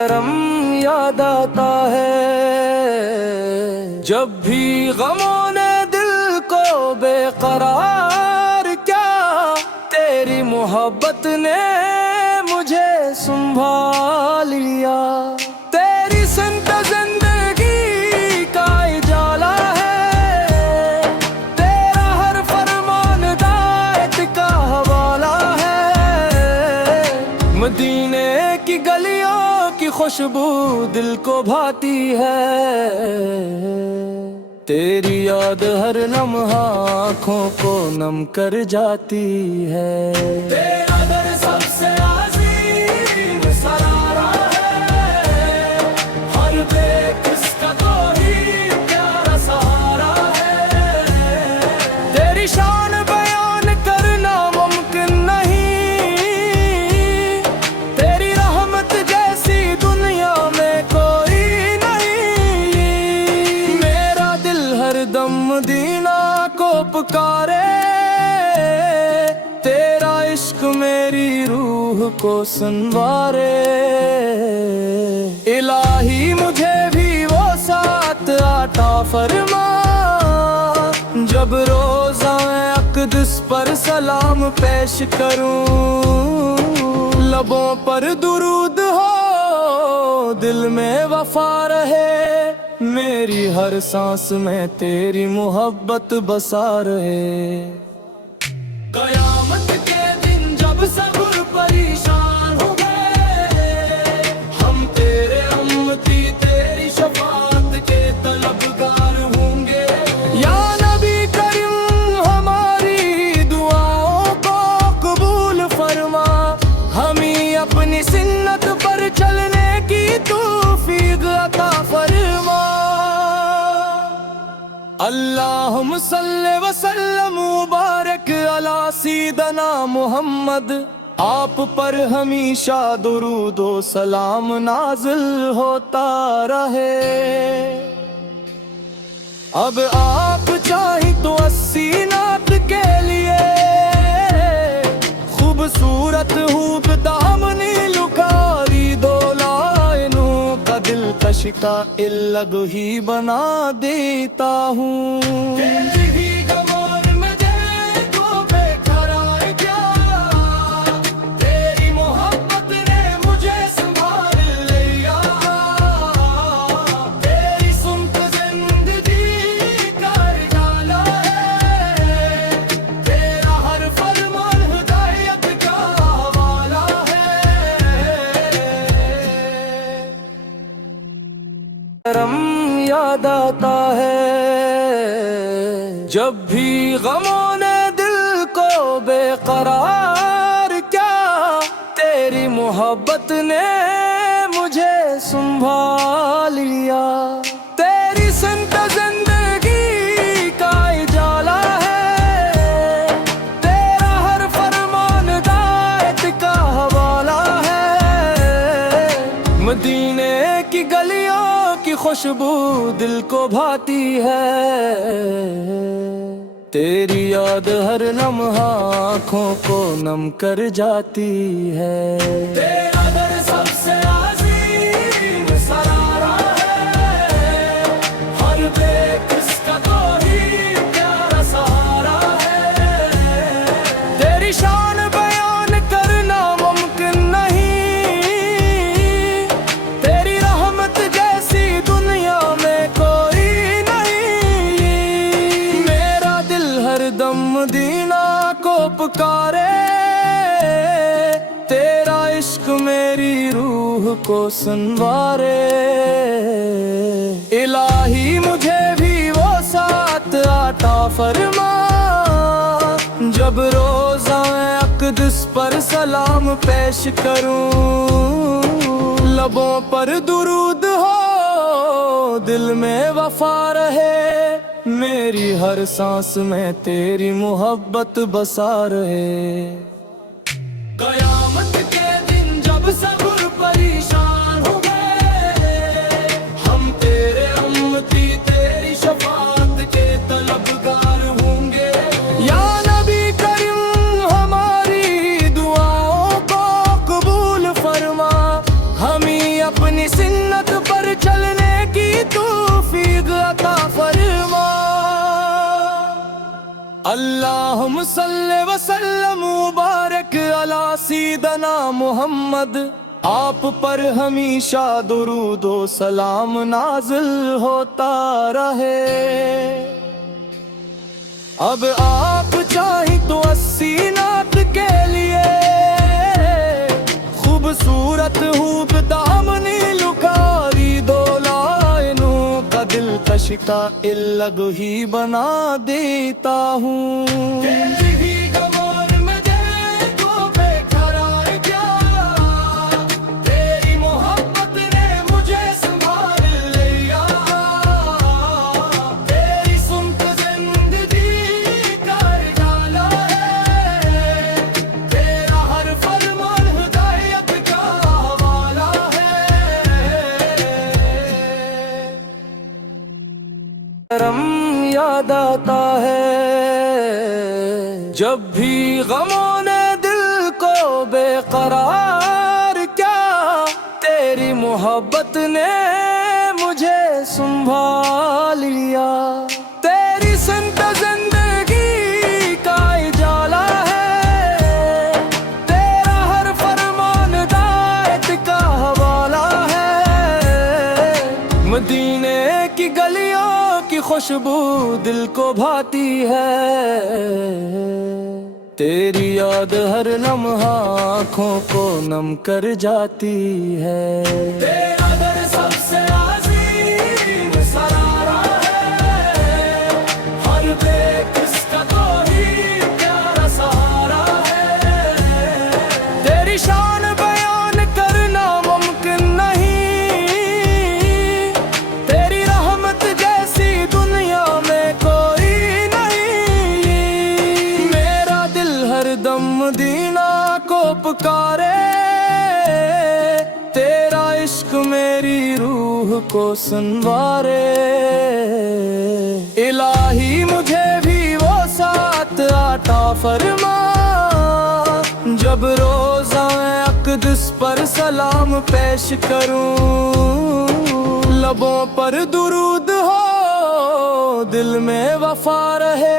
करम याद आता है जब भी गमों ने दिल को बेकरार किया। तेरी मोहब्बत ने मुझे संभाल लिया। तेरी संत जिंदगी का उजाला है, तेरा हर फरमान हिदायत का हवाला है। मदीने की गलियों की खुशबू दिल को भाती है। तेरी याद हर लम्हा आँखों को नम कर जाती है। तेरा दर सबसे अजीम सरारा है, हर बेकस का तो ही प्यारा सहारा है। तेरी शान बयान करना मुमकिन नहीं, तेरी रहमत जैसी दुनिया में कोई नहीं। मेरा दिल हरदम मदीना को पुकारे, तेरा इश्क मेरी रूह को संवारे। इलाही मुझे भी वो साथ अता फरमा, जब रोज़ा मैं अक़दस पर सलाम पेश करूं। लबों पर दुरूद हो, दिल में वफा रहे, मेरी हर सांस में तेरी मोहब्बत बसा रहे। कयामत के दिन जब सब्र परेशान हो गए, हम तेरे उम्मती तेरी शफाअत के तलबगार होंगे। या नबी करीम हमारी दुआओं को कबूल फरमा, हमें अपनी सुन्नत पर चलने की तौफीक अता फरमा। अल्लाहुम्मा सल्ली व सल्लम मुबारक अला सीदना मुहम्मद। आप पर हमेशा दुरूद व सलाम नाज़िल होता रहे। अब आप चाहे तो 80 नात के लिए खूबसूरत हूब दामनी लुकारी दो लाइनों का दिलकश का इल्लग ही बना देता हूँ। करम याद आता है जब भी गमों ने दिल को बेकरार किया। तेरी मोहब्बत ने मुझे संभाल लिया। तेरी संत जिंदगी का उजाला है, तेरा हर फरमान हिदायत का हवाला है। मदीने की गलियों की खुशबू दिल को भाती है। तेरी याद हर लम्हा आँखों को नम कर जाती है। तेरा दर सबसे अजीम सरारा है, हर बेकस का तो ही प्यारा सहारा है। तेरी शान बयान करना मुमकिन नहीं, तेरी रहमत जैसी दुनिया में कोई नहीं। मेरा दिल हरदम मदीना को पुकारे, तेरा इश्क मेरी रूह को संवारे। इलाही मुझे भी वो साथ अता फरमा, जब रोज़ा मैं अक़दस पर सलाम पेश करूं। लबों पर दुरूद हो, दिल में वफा रहे, मेरी हर सांस में तेरी मोहब्बत बसा रहे। कयामत के दिन जब सब्र परेशान हो गए, हम तेरे उम्मती तेरी शफाअत के तलबगार होंगे। या नबी करीम हमारी दुआओं को कबूल फरमा, हमें अपनी अपनी सुन्नत पर चलने की तौफीक अता फरमा। अल्लाहुम्मा सल्ली व सल्लिम मुबारक अला सय्यिदना मुहम्मद। आप पर हमेशा दुरूद व सलाम नाज़िल होता रहे। अब आप चाहे तो 80 नात के लिए खूबसूरत हूब दामनी लुकारी दो लाइनों का दिल कशिका इल्लग ही बना देता हूँ। याद आता है जब भी गमों ने दिल को बेकरार क्या, तेरी मोहब्बत ने मुझे संभाल लिया। तेरी संत जिंदगी का उजाला है, तेरा हर फरमान हिदायत का हवाला है। मदीने की गलियों की खुशबू दिल को भाती है, तेरी याद हर लम्हा आँखों को नम कर जाती है। तेरा दर सबसे अज़ीम सरारा है, हर बेकस का तो ही प्यारा सहारा है। तेरी शान बयान करना मुमकिन नहीं, तेरी रहमत जैसी दुनिया में कोई नहीं। मेरा दिल हरदम मदीना को पुकारे, तेरा इश्क मेरी रूह को संवारे। इलाही मुझे भी वो साथ अता फरमा, जब रोज़ा अक़दस पर सलाम पेश करूं। लबों पर दुरूद हो, दिल में वफा रहे,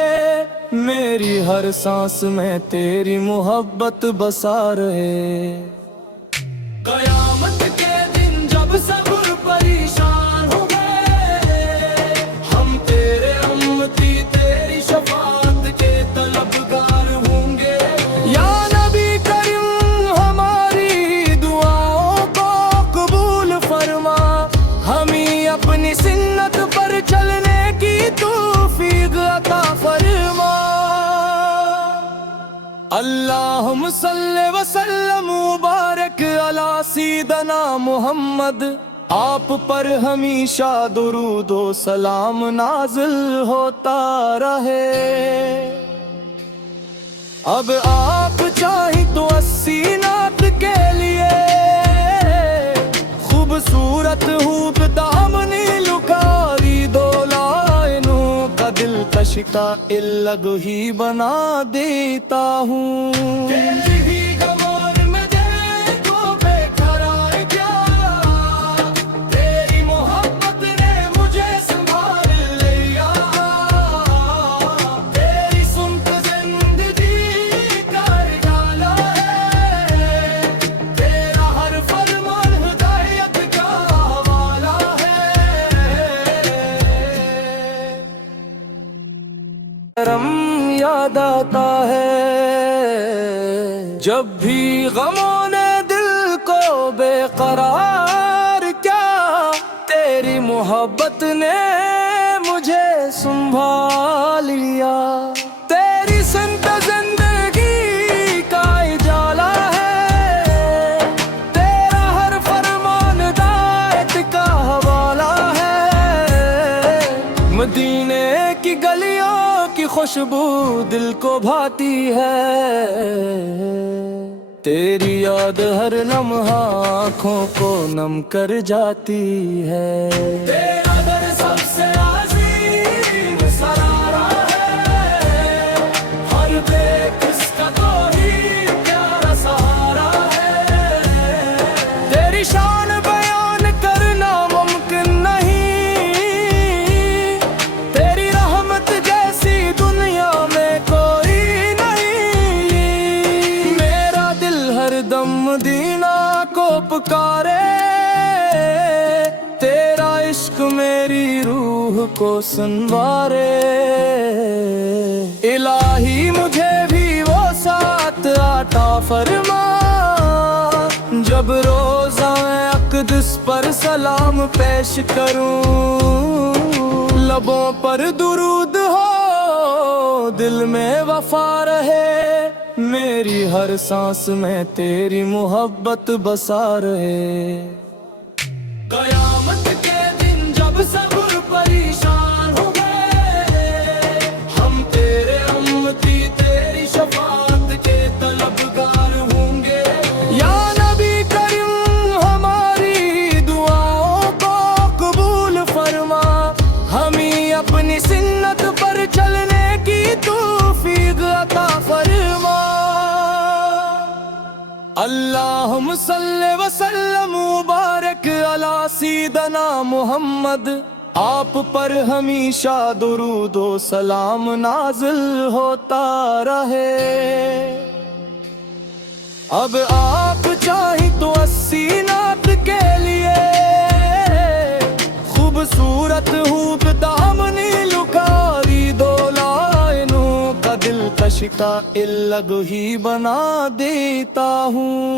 मेरी हर सांस में तेरी मोहब्बत बसा रहे। क़यामत के दिन जब सब परेशान हो गए, हम तेरे उम्मती तेरी शफाअत के तलबगार होंगे। या नबी करीम हमारी दुआओं को कबूल फरमा, हमें अपनी सुन्नत पर चलने की तौफीक अता फरमा। अल्लाहुम्मा सल्ली व सल्लिम मुबारक अला सय्यिदना मुहम्मद। आप पर हमेशा दुरूद व सलाम नाज़िल होता रहे। अब आप चाहे तो 80 नात के लिए खूबसूरत हूब दामनी लुकारी दो लाइनों का दिल कशिका इल्लग ही बना देता हूँ। याद आता है जब भी गमों ने दिल को बेकरार क्या, तेरी मोहब्बत ने मुझे संभाल लिया। तेरी संत जिंदगी का उजाला है, तेरा हर फरमान हिदायत का हवाला है। मदीने की गलियों की खुशबू दिल को भाती है, तेरी याद हर लम्हा आँखों को नम कर जाती है। तेरा दर सबसे अज़ीम सरारा है, हर बेकस का तो ही प्यारा सहारा है। तेरी शान बयान इश्क मेरी रूह को संवारे। इलाही मुझे भी वो साथ आता फरमा, जब रोज़ा अक़दस पर सलाम पेश करूं। लबों पर दुरूद हो, दिल में वफा रहे, मेरी हर सांस में तेरी मोहब्बत बसा रहे। क़यामत के दिन जब सब परेशान हो गए, हम तेरे उम्मती तेरी शफाअत के तलबगार होंगे। या नबी करीम हमारी दुआओं को कबूल फरमा, हमें अपनी सुन्नत पर चलने की तौफीक अता फरमा। अल्लाहुम्मा सल्ली व सल्लिम मुबारक अला सय्यिदना मुहम्मद, आप पर हमेशा दुरूद व सलाम नाज़िल होता रहे। अब आप चाहे तो 80 नात के लिए खूबसूरत हूब दामनी लुकारी दो लाइनों का दिल कशिका इल्लग ही बना देता हूँ।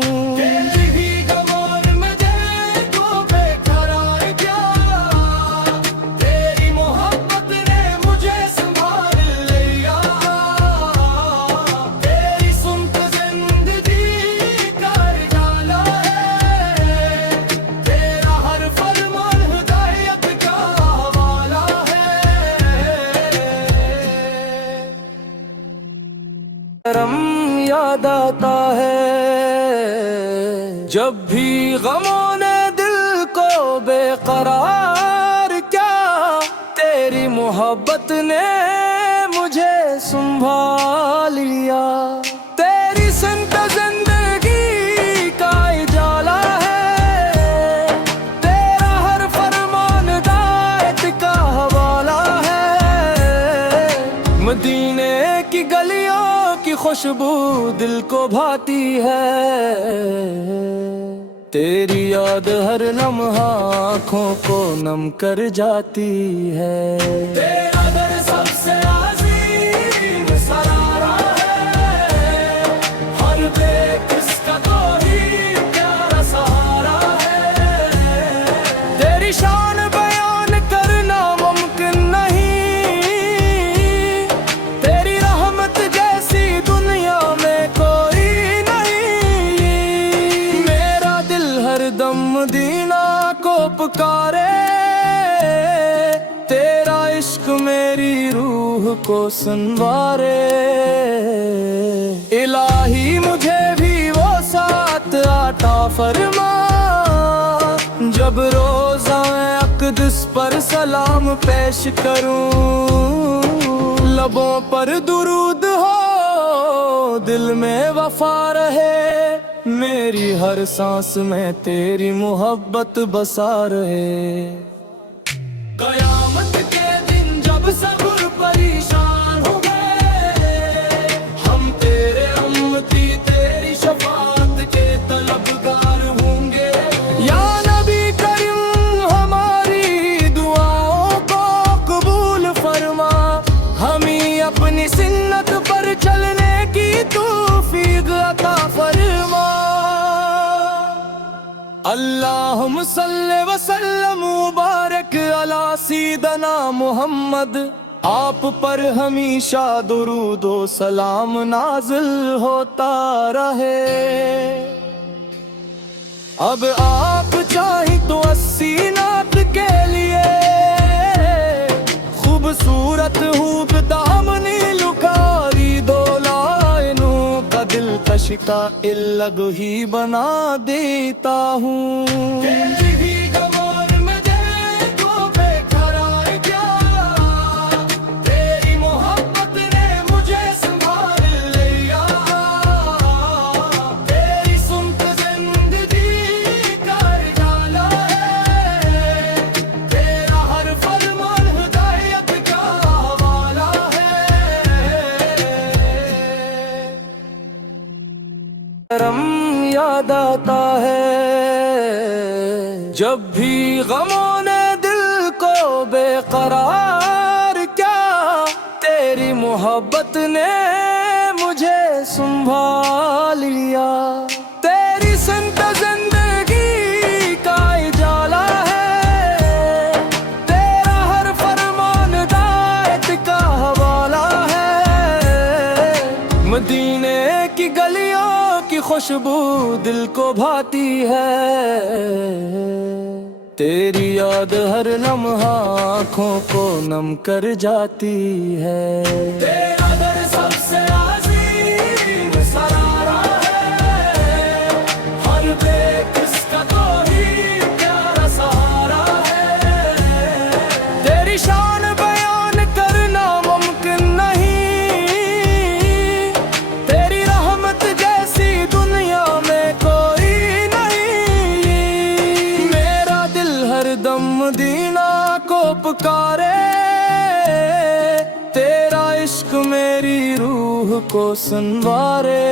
याद आता है जब भी गमों ने दिल को बेकरार किया, तेरी मोहब्बत ने मुझे संभाल लिया। तेरी संत जिंदगी का उजाला है, तेरा हर फरमान हिदायत का हवाला है। मदीने की गलियों की खुशबू दिल को भाती है, तेरी याद हर लम्हा आँखों को नम कर जाती है। तेरा दर सबसे अज़ीम सरारा है, हर बेकस का तो ही प्यारा सहारा है। तेरी शान बयान करना मुमकिन नहीं, तेरी रहमत जैसी दुनिया में कोई नहीं। मेरा दिल हरदम मदीना को पुकारे, तेरा इश्क मेरी रूह को संवारे। इलाही मुझे भी वो साथ आता फरमा, जब रोज़ा अक़दस पर सलाम पेश करूं। लबों पर दुरूद हो, दिल में वफा रहे, मेरी हर सांस में तेरी मोहब्बत बसा रहे। क़यामत के दिन जब सब परेशान हो गए, हम तेरे उम्मती तेरी शफाअत के तलबगार होंगे। या नबी करीम हमारी दुआओं को कबूल फरमा, हमें अपनी सुन्नत पर चलने की तौफीक अता फरमा। अल्लाहुम्मा सल्ली व सल्लिम मुबारक अला सय्यिदना मुहम्मद, आप पर हमेशा दुरूद व सलाम नाज़िल होता रहे। अब आप चाहे तो 80 नात के लिए खूबसूरत हूब दामनी लुकारी दो लाइनों का दिल कशिका इल्लग ही बना देता हूँ। याद आता है जब भी गमों ने दिल बेकरार क्या, तेरी मोहब्बत ने मुझे संभाल लिया। तेरी संत जिंदगी का उजाला है, तेरा हर फरमान हिदायत का हवाला है। मदीने की गलियों की खुशबू दिल को भाती है, तेरी याद हर लम्हा आँखों को नम कर जाती है। तेरा दर सबसे अजीम सरारा है, हर बेकस का तो ही प्यारा सहारा है। तेरी शान बयान करना मुमकिन नहीं, तेरी रहमत जैसी दुनिया में कोई हरदम मदीना को पुकारे, तेरा इश्क मेरी रूह को संवारे।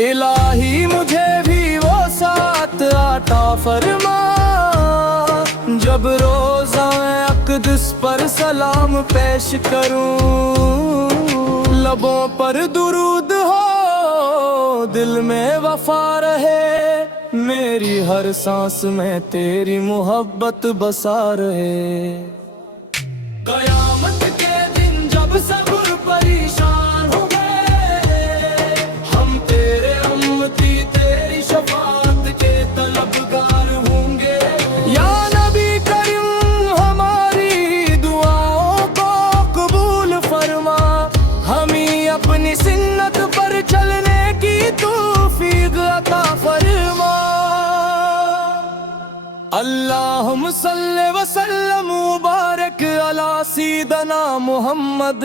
इलाही मुझे भी वो साथ आता फरमा, जब रोज़ा अक़दस पर सलाम पेश करूं। लबों पर दुरूद हो, दिल में वफा रहे, मेरी हर सांस में तेरी मोहब्बत बसा रहे। क़यामत के दिन जब सब परेशान हो गए, हम तेरे उम्मती तेरी शफाअत के तलबगार होंगे। या नबी करीम हमारी दुआओं को कबूल फरमा, हमें अपनी सुन्नत पर चलने की तौफीक अता फरमा। अल्लाहुम्मा सल्लि व सल्लम मुबारक अला सीदना मुहम्मद,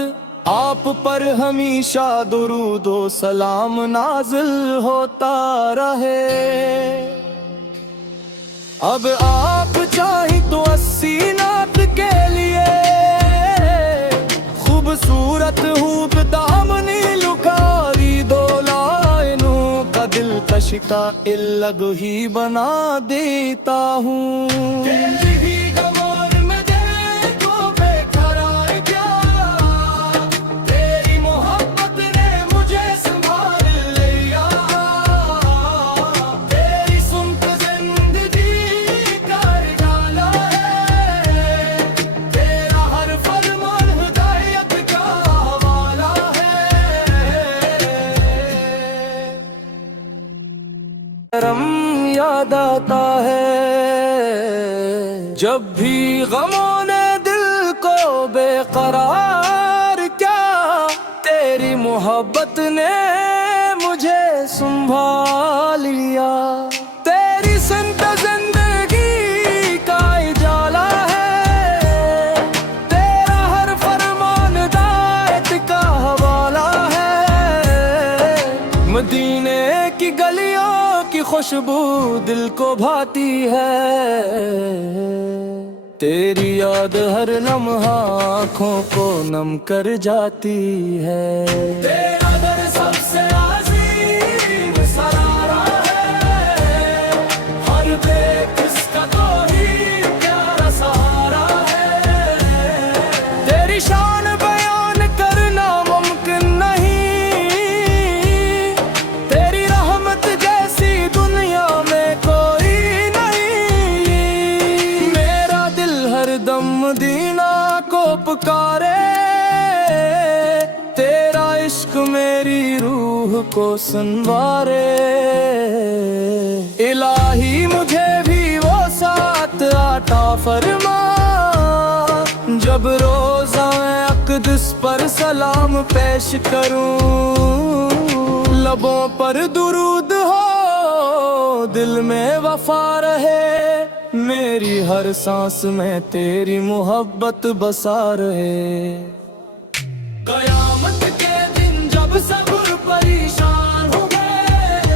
आप पर हमेशा दुरूद व सलाम नाज़िल होता रहे। अब आप चाहे तो 80 नात के लिए खूबसूरत हूब दामनी लुकारी दो लाइनों का दिल कशिता इल्लग ही बना देता हूँ। याद आता है जब भी गमों ने दिल को बेकरार क्या, तेरी मोहब्बत ने मुझे संभाल लिया। तेरी संत जिंदगी का उजाला है, तेरा हर फरमान हिदायत का हवाला है। मदीने की गलियों की खुशबू दिल को भाती है, तेरी याद हर लम्हा आँखों को नम कर जाती है। तेरा दर सबसे अजीम सरारा है, हर बेकस का तो ही प्यारा सहारा है। तेरी शान बयान करना मुमकिन नहीं, तेरी रहमत जैसी दुनिया में कोई नहीं। मेरा दिल हरदम मदीना को पुकारे, तेरा इश्क मेरी रूह को संवारे। इलाही मुझे भी वो साथ आता फरमा, जब रोज़ा अक़दस पर सलाम पेश करूं। लबों पर दुरूद हो, दिल में वफा रहे, मेरी हर सांस में तेरी मोहब्बत बसा रहे। क़यामत के दिन जब सब परेशान हो गए,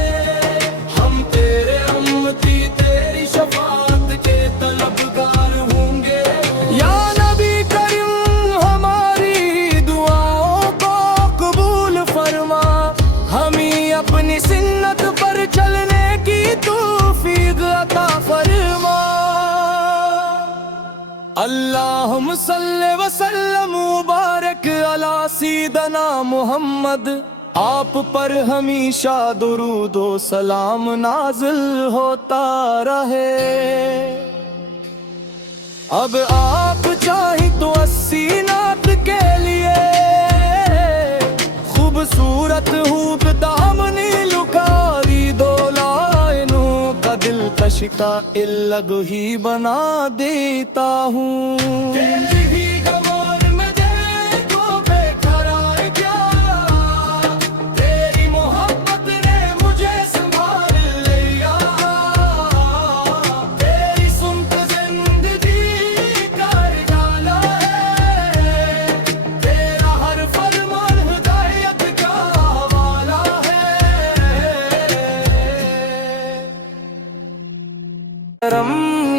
हम तेरे उम्मती तेरी शफाअत के तलबगार होंगे। या नबी करीम हमारी दुआओं को कबूल फरमा, हमें अपनी सुन्नत पर चलने की तौफीक अता फरमा। अल्लाहुम्मा सल्ले व सल्लम मुबारक अला सीदना मोहम्मद। आप पर हमेशा दुरूदो सलाम नाज़िल होता रहे। अब आप चाहे तो 80 नात के लिए खूबसूरत हूब दामनी लुकारी दो लाइनों का दिल कशिका इल्लग ही बना देता हूँ।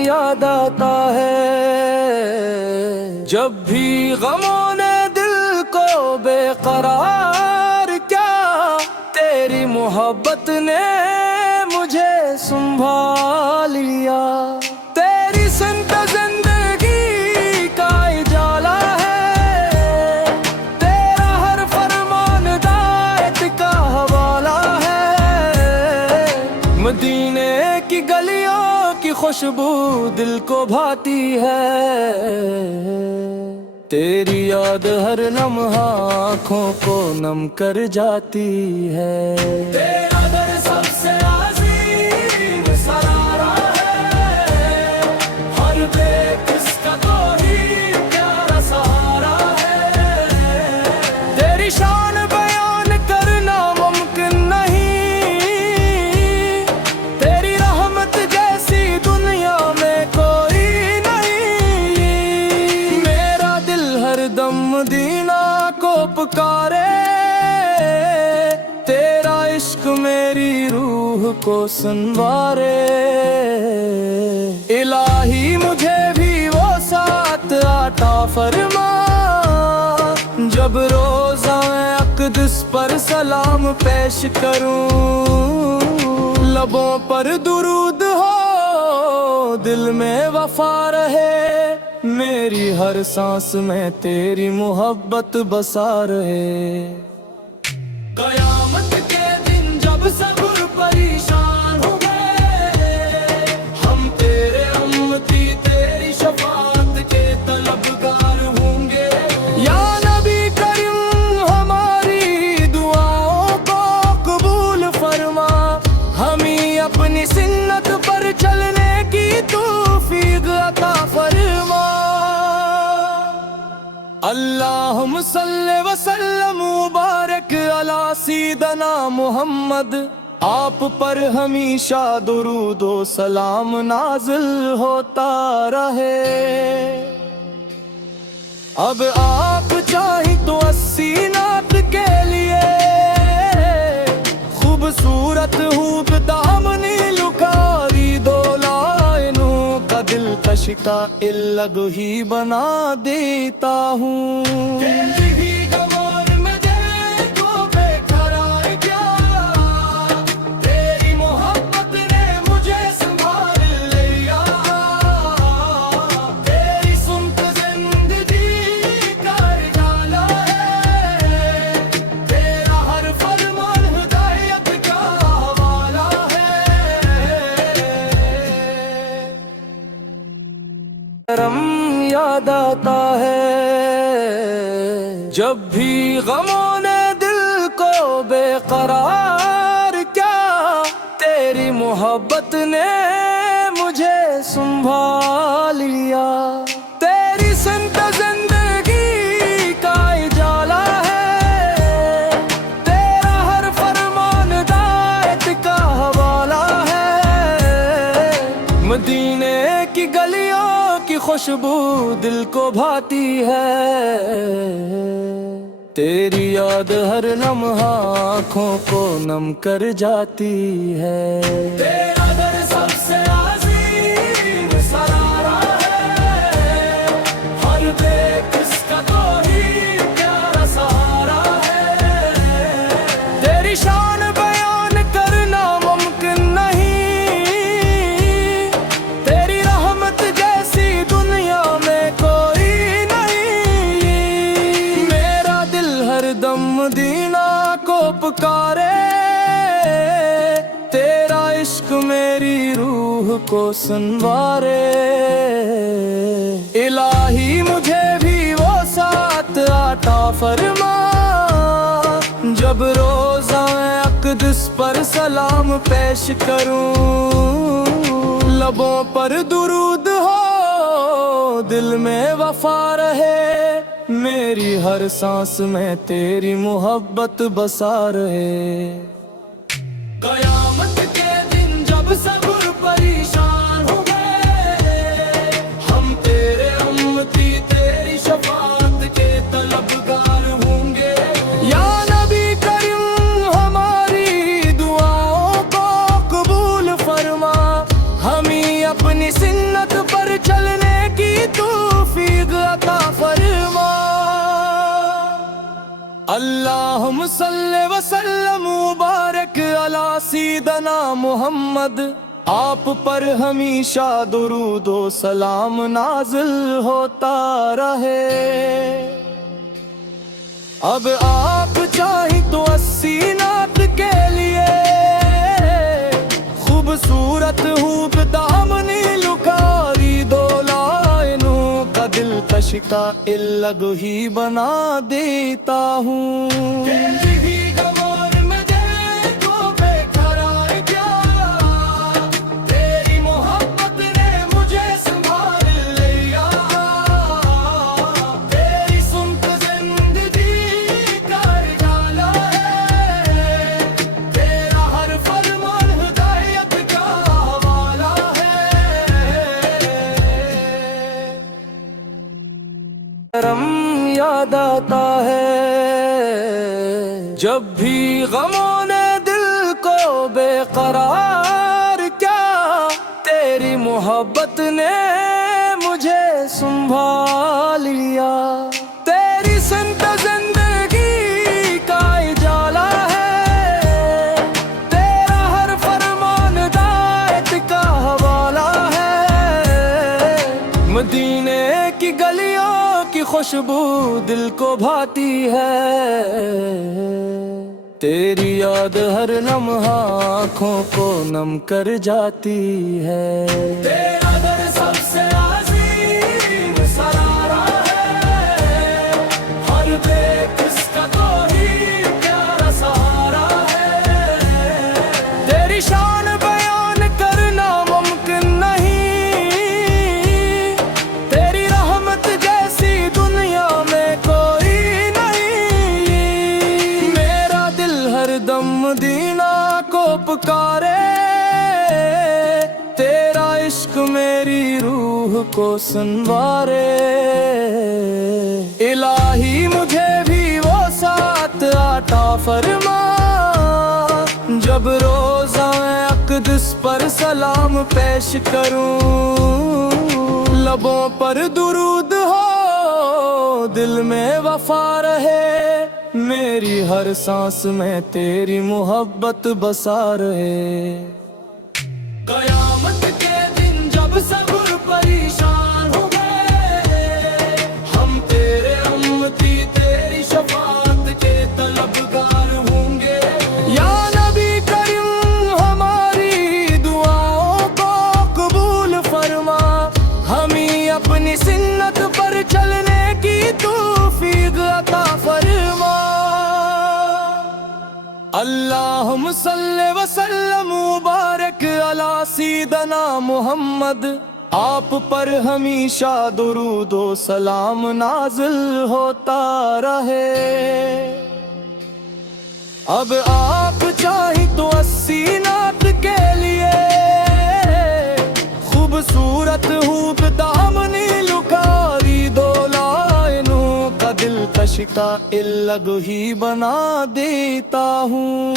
याद आता है जब भी गमों ने दिल को बेकरार क्या, तेरी मोहब्बत ने मुझे संभाल लिया। तेरी संत जिंदगी का उजाला है, तेरा हर फरमान हिदायत का हवाला है। मदीने की गलियों की खुशबू दिल को भाती है, तेरी याद हर लम्हा आँखों को नम कर जाती है। तेरा दर सबसे अज़ीम सरारा है, हर बेकस का तो ही प्यारा सहारा है। तेरी शान बयान करना मुमकिन नहीं, तेरी रहमत जैसी दुनिया में कोई नहीं। मेरा दिल हरदम मदीना को पुकारे, तेरा इश्क मेरी रूह को संवारे। इलाही मुझे भी वो साथ आता फरमा, जब रोज़ा अक़दस पर सलाम पेश करूं। लबों पर दुरूद हो, दिल में वफा रहे, मेरी हर सांस में तेरी मोहब्बत बसा रहे। कयामत के दिन जब सब परेशान हो गए, हम तेरे उम्मती तेरी शफाअत के तलबगार होंगे। या नबी करीम हमारी दुआओं को कबूल फरमा, हमें अपनी सुन्नत पर चलने की तौफीक अता फरमा। अल्लाहुम्मा सल्ले व सल्लम मुबारक अला सीदना मोहम्मद। आप पर हमेशा दुरूदो सलाम नाज़िल होता रहे। अब आप चाहे तो 80 नात के लिए खूबसूरत हूब दामनी लुकारी दो लाइनों का दिल कशिका इल्लग ही बना देता हूँ। याद आता है जब भी गमों ने दिल को बेकरार क्या, तेरी मोहब्बत ने मुझे संभाल लिया। तेरी संत जिंदगी का उजाला है, तेरा हर फरमान हिदायत का हवाला है। मदीने की गलियों की खुशबू दिल को भाती है, तेरी याद हर लम्हा आँखों को नम कर जाती है। तेरा दर सबसे अज़ीम सरारा है, हर बेकस का तो ही प्यारा सहारा है। तेरी शान बयान करना मुमकिन नहीं, तेरी रहमत जैसी दुनिया में को सुनवारे। इलाही मुझे भी वो साथ आता फरमा, जब रोज़ा मैं अक़दस पर सलाम पेश करूं। लबों पर दुरूद हो, दिल में वफा रहे, मेरी हर सांस में तेरी मोहब्बत बसा रहे। क़यामत के दिन जब सब परेशान हो गए, हम तेरे उम्मती तेरी शफाअत के तलबगार होंगे। या नबी करीम हमारी दुआओं को कबूल फरमा, हमें अपनी सुन्नत पर चलने की तौफीक अता फरमा। अल्लाहुम्मा सल्लि व सल्लिम मुबारक अला सय्यिदना मुहम्मद, आप पर हमेशा दुरूद व सलाम नाज़िल होता रहे। अब आप चाहे तो 80 नात के लिए खूबसूरत हूब दामनी लुकारी दो लाइनों का दिल कशिका इल्लग ही बना देता हूँ। याद आता है जब भी गमों ने दिल को बेकरार किया, तेरी मोहब्बत ने मुझे संभाल लिया। तेरी संत जिंदगी का उजाला है, तेरा हर फरमान हिदायत का हवाला है। मदीने की गलियों की खुशबू दिल को भाती है, तेरी याद हर लम्हा आँखों को नम कर जाती है। तेरा दर सबसे अज़ीम सरारा है, हर बेकस का तो ही प्यारा सहारा है। तेरी शान बयान करना मुमकिन नहीं, तेरी रहमत जैसी दुनिया में कोई नहीं। मेरा दिल हरदम मदीना को पुकारे, तेरा इश्क मेरी रूह को सुनवारे। इलाही मुझे भी वो साथ आता फरमा, जब रोज़ा मैं अक़दस पर सलाम पेश करूं। लबों पर दुरूद हो, दिल में वफा रहे, मेरी हर सांस में तेरी मोहब्बत बसा रहे। क़यामत के दिन जब सब परेशान हो गए, हम तेरे उम्मती तेरी शफाअत के तलबगार होंगे। या नबी करीम हमारी दुआओं को कबूल फरमा, हमें अपनी सुन्नत पर चलने की तौफीक अता फरमा। अल्लाहुम्मा सल्लि व सल्लिम मुबारक अला सय्यिदना मुहम्मद, आप पर हमेशा दुरूद व सलाम नाज़िल होता रहे। अब आप चाहे तो 80 नात के लिए खूबसूरत हूब दामनी लुकारी दो लाइनों का दिल कशिका इल्लग ही बना देता हूँ।